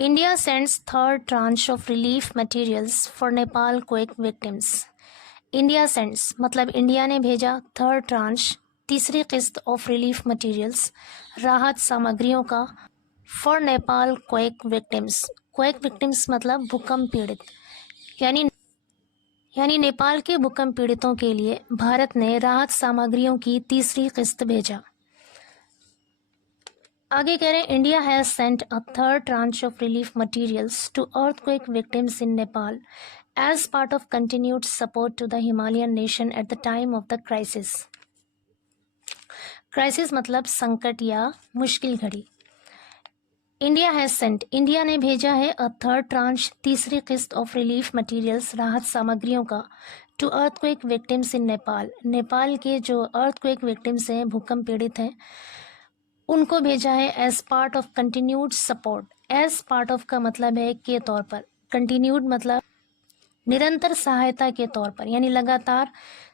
India sends third tranche of relief materials for Nepal quake victims. India sends मतलब India ने भेजा third tranche तीसरी किस्त of relief materials राहत सामग्रियों का for Nepal quake victims. Quake victims मतलब भूकंप पीड़ित, यानी नेपाल के भूकंप पीड़ितों के लिए भारत ने राहत सामग्रियों की तीसरी किस्त भेजा। आगे कह रहे हैं India has sent a third tranche of relief materials to earthquake victims in Nepal as part of continued support to the Himalayan nation at the time of the crisis. Crisis मतलब संकट या मुश्किल घड़ी। इंडिया हैज सेंट इंडिया ने भेजा है अ third tranche तीसरी किस्त ऑफ रिलीफ मटेरियल्स राहत सामग्रियों का to earthquake victims in Nepal. Nepal के जो अर्थक्वेक विक्टिम्स हैं, भूकंप पीड़ित हैं, उनको भेजा है as part of continued support. As part of का मतलब है के तौर पर, कंटिन्यूड मतलब निरंतर सहायता के तौर पर, यानी लगातार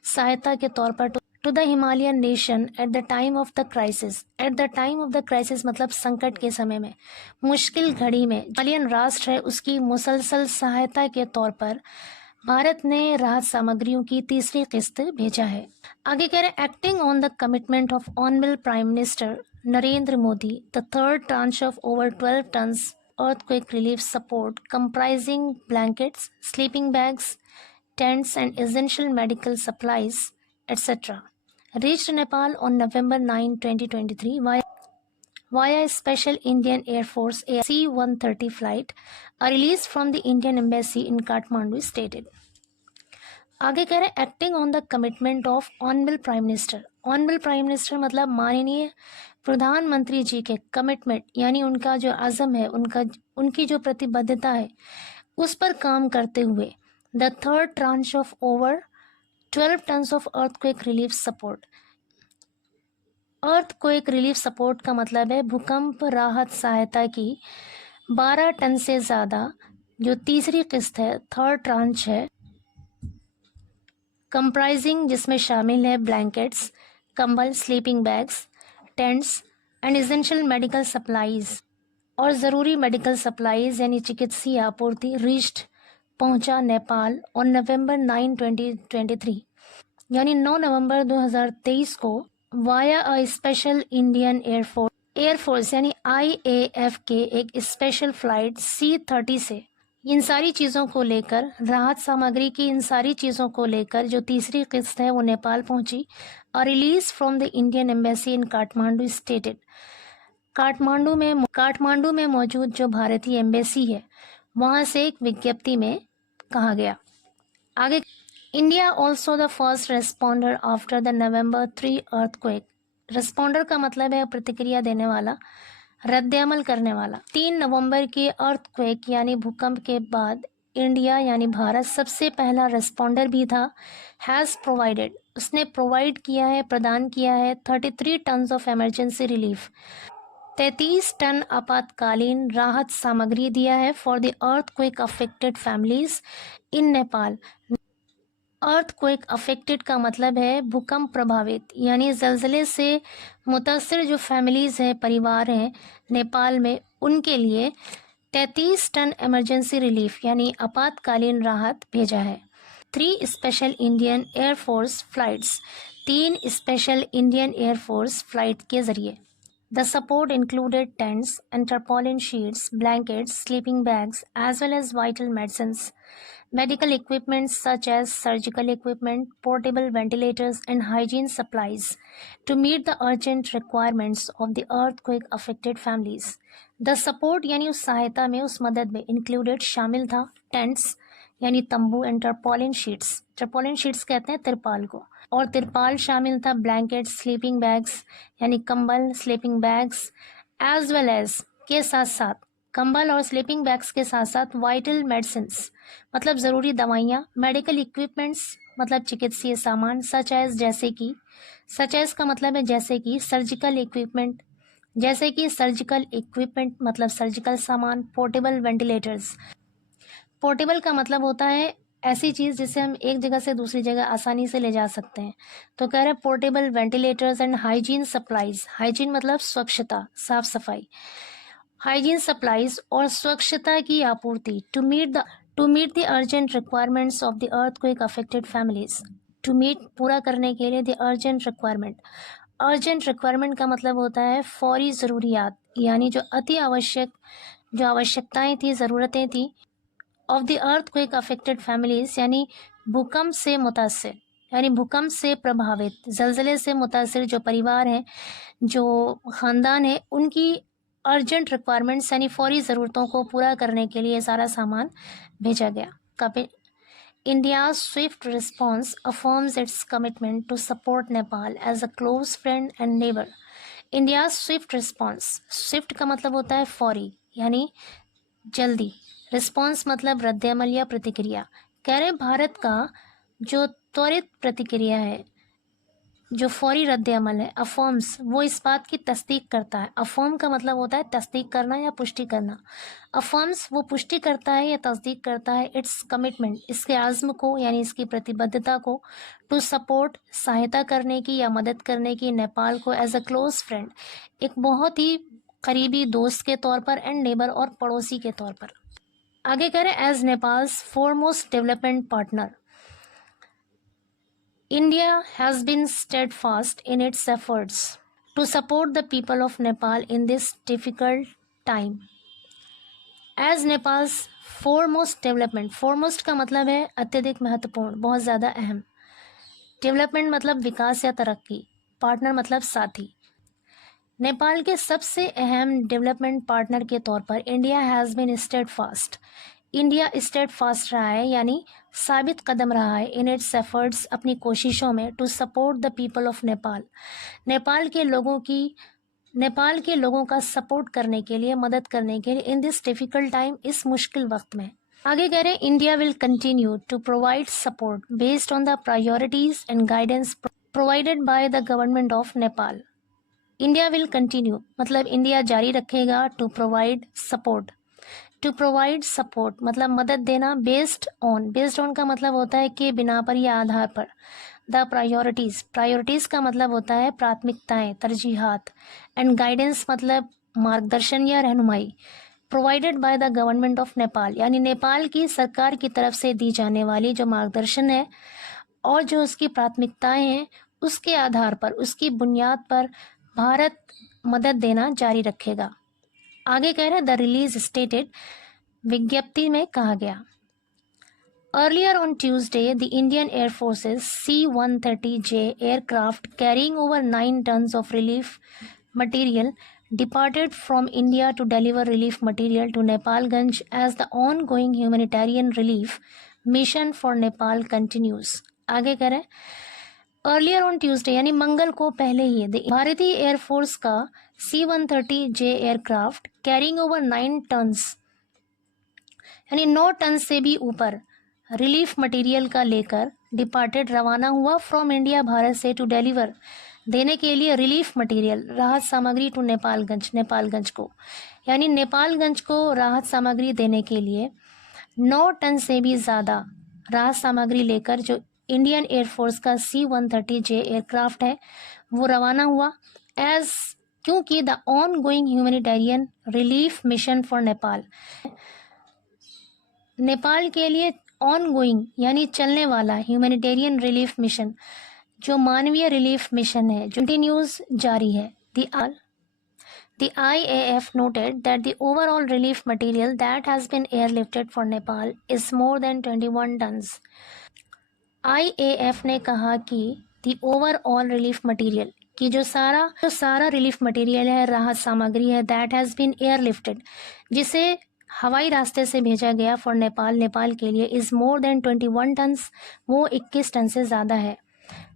सहायता के तौर पर to the Himalayan nation at the time of the crisis. At the time of the crisis मतलब संकट के समय में, मुश्किल घड़ी में हिमालयन राष्ट्र है उसकी मुसलसल सहायता के तौर पर भारत ने राहत सामग्रियों की तीसरी किस्त भेजा है। आगे कह रहे acting on the commitment of honourable prime minister Narendra Modi the third tranche of over 12 tons earthquake relief support comprising blankets, sleeping bags, tents and essential medical supplies, etc. reached Nepal on November 9, 2023 via a special Indian Air Force C-130 flight. A release from the Indian Embassy in Kathmandu stated. आगे कह रहे हैं acting on the commitment of honourable prime minister. Honourable prime minister मतलब माननीय प्रधानमंत्री जी के commitment, यानी उनका जो आज़म है, उनकी जो प्रतिबद्धता है, उस पर काम करते हुए the third tranche of over 12 tons of earthquake relief support. Earthquake relief support का मतलब है भूकंप राहत सहायता की 12 टन से ज़्यादा जो तीसरी किस्त है, थर्ड ट्रांच है, कंप्राइजिंग जिसमें शामिल है ब्लैंकेट्स, कंबल, sleeping bags, tents and essential medical supplies और ज़रूरी मेडिकल सप्लाईज यानी चिकित्सीय आपूर्ति रीच्ड पहुंचा नेपाल ऑन नवंबर 9, 2023 यानी 9 नवंबर 2023 को via a special Indian air force यानी IAF के एक स्पेशल फ्लाइट C-30 से इन सारी चीज़ों को लेकर, राहत सामग्री की इन सारी चीज़ों को लेकर जो तीसरी किस्त है वो नेपाल पहुंची। और release from the Indian embassy in Kathmandu stated. Kathmandu में मौजूद जो भारतीय एम्बेसी है वहां से एक विज्ञप्ति में कहा गया। आगे India also the first responder after the November 3 earthquake. Responder का मतलब है प्रतिक्रिया देने वाला, रद्द-ए-अमल करने वाला। 3 नवंबर के अर्थक्वेक यानी भूकंप के बाद इंडिया यानी भारत सबसे पहला रेस्पॉन्डर भी था। हैज़ प्रोवाइडेड उसने प्रोवाइड किया है, प्रदान किया है 33 tons of emergency relief 33 ton आपातकालीन राहत सामग्री दिया है for the earthquake affected families in Nepal. Earthquake affected का मतलब है भूकंप प्रभावित, यानी जल्जले से मुतासर जो फैमिलीज हैं, परिवार हैं नेपाल में, उनके लिए 33 टन इमरजेंसी रिलीफ यानी आपातकालीन राहत भेजा है। 3 special Indian air force flights 3 special Indian air force flight के जरिए। The support included tents and tarpaulin sheets, blankets, sleeping bags, as well as vital medicines, medical equipment such as surgical equipment, portable ventilators, and hygiene supplies to meet the urgent requirements of the earthquake-affected families. The support यानी उस सहायता में, उस मदद में included शामिल था tents यानी तंबू एंड टर्पोलिन शीट्स। टर्पोलिन शीट्स कहते हैं तिरपाल को, और तिरपाल शामिल था ब्लैंकेट, स्लीपिंग बैग्स यानी कंबल, sleeping bags as well as के साथ साथ कंबल और स्लीपिंग बैग्स के साथ साथ वाइटल मेडिसिन्स मतलब ज़रूरी दवाइयाँ, मेडिकल इक्विपमेंट्स मतलब चिकित्सीय सामान, सच एज का मतलब है जैसे कि सर्जिकल इक्विपमेंट, जैसे कि सर्जिकल इक्विपमेंट मतलब सर्जिकल सामान, पोर्टेबल वेंटिलेटर्स। पोर्टेबल का मतलब होता है ऐसी चीज़ जिसे हम एक जगह से दूसरी जगह आसानी से ले जा सकते हैं। तो कह रहे हैं portable ventilators and hygiene supplies. Hygiene मतलब स्वच्छता, साफ सफाई। हाइजीन सप्लाईज और स्वच्छता की आपूर्ति to meet the urgent requirements of the earthquake affected families. To meet पूरा करने के लिए द अर्जेंट रिक्वायरमेंट का मतलब होता है फौरी ज़रूरियात, यानी जो अति आवश्यक जो आवश्यकताएं थी, ज़रूरतें थी of the earthquake affected families, यानी भूकंप से मुतासिर, यानी भूकंप से प्रभावित, जलजले से मुतासिर जो परिवार हैं, जो ख़ानदान है, उनकी अर्जेंट रिक्वायरमेंट्स यानी फौरी ज़रूरतों को पूरा करने के लिए सारा सामान भेजा गया। India's swift response affirms its commitment to support Nepal as a close friend and neighbor. India's swift response, swift का मतलब होता है फौरी, यानी जल्दी, रिस्पॉन्स मतलब रद्द-ए-अमल या प्रतिक्रिया। कह रहे भारत का जो त्वरित प्रतिक्रिया है, जो फौरी रद्द-ए-अमल है, अफर्म्स, वो इस बात की तस्दीक करता है। अफर्म का मतलब होता है तस्दीक करना या पुष्टि करना। अफर्म्स वो पुष्टि करता है या तस्दीक करता है इट्स कमिटमेंट, इसके आज़्म को, यानी इसकी प्रतिबद्धता को, टू सपोर्ट, सहायता करने की या मदद करने की, नेपाल को एज अ क्लोज फ्रेंड, एक बहुत ही करीबी दोस्त के तौर पर, एंड नेबर और पड़ोसी के तौर पर। आगे कह रहे as Nepal's foremost development partner, India has been steadfast in its efforts to support the people of Nepal in this difficult time. As Nepal's foremost development, foremost का मतलब है अत्यधिक महत्वपूर्ण, बहुत ज़्यादा अहम। डेवलपमेंट मतलब विकास या तरक्की, पार्टनर मतलब साथी। नेपाल के सबसे अहम डेवलपमेंट पार्टनर के तौर पर India has been steadfast, India steadfast रहा है, यानी साबित कदम रहा है, इन इट्स एफर्ट्स, अपनी कोशिशों में, to support the people of Nepal, Nepal के लोगों का सपोर्ट करने के लिए, मदद करने के लिए, इन दिस डिफिकल्ट टाइम, इस मुश्किल वक्त में। आगे कह रहे हैं India will continue to provide support based on the priorities and guidance provided by the government of Nepal. India will continue मतलब इंडिया जारी रखेगा, to provide support, to provide support मतलब मदद देना, बेस्ड ऑन का मतलब होता है कि बिना पर या आधार पर, द प्रायोरिटीज़ का मतलब होता है प्राथमिकताएं, तरजीहात, एंड गाइडेंस मतलब मार्गदर्शन या रहनुमाई, provided by the government of Nepal, यानी नेपाल की सरकार की तरफ से दी जाने वाली जो मार्गदर्शन है और जो उसकी प्राथमिकताएं हैं, उसके आधार पर, उसकी बुनियाद पर भारत मदद देना जारी रखेगा। आगे कह रहे हैं द रिलीज स्टेटेड, विज्ञप्ति में कहा गया। Earlier on Tuesday the Indian air forces C-130J aircraft carrying over 9 tons of relief material departed from India to deliver relief material to Nepalganj as the ongoing humanitarian relief mission for Nepal continues. आगे कह रहे हैं earlier on Tuesday यानी मंगल को पहले ही भारतीय air force का C-130J aircraft carrying over 9 tons यानी 9 टन से भी ऊपर रिलीफ मटेरियल का लेकर डिपार्टेड रवाना हुआ फ्रॉम इंडिया, भारत से, टू डिलीवर देने के लिए रिलीफ मटेरियल, राहत सामग्री, टू नेपालगंज को, यानी नेपालगंज को राहत सामग्री देने के लिए 9 टन से भी ज़्यादा राहत सामग्री लेकर जो इंडियन एयरफोर्स का C-130J एयरक्राफ्ट है वो रवाना हुआ, क्योंकि the on going humanitarian relief mission for Nepal के लिए ऑन गोइंग यानी चलने वाला ह्यूमैनिटेरियन रिलीफ मिशन, जो मानवीय रिलीफ मिशन है, जो कंटिन्यूज जारी है। The IAF noted that the overall relief material that has been airlifted for Nepal is more than 21 tons. IAF ने कहा कि the overall relief material कि जो सारा रिलीफ मटेरियल है, राहत सामग्री है, that has been airlifted, जिसे हवाई रास्ते से भेजा गया फॉर नेपाल के लिए, इज़ मोर देन 21 टन्स, वो 21 टन से ज़्यादा है।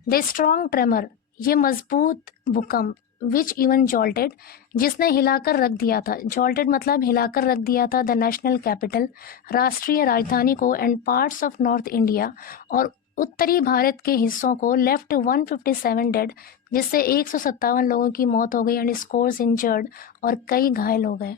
द स्ट्रॉन्ग ट्रेमर, ये मजबूत भूकंप, विच इवन जॉल्टेड, जिसने हिलाकर रख दिया था, जॉल्टेड मतलब हिलाकर रख दिया था, द नेशनल कैपिटल, राष्ट्रीय राजधानी को, and parts of north India, और उत्तरी भारत के हिस्सों को, लेफ्ट 157 डेड, जिससे 157 लोगों की मौत हो गई, एंड स्कोर्स इंजर्ड, और कई घायल हो गए।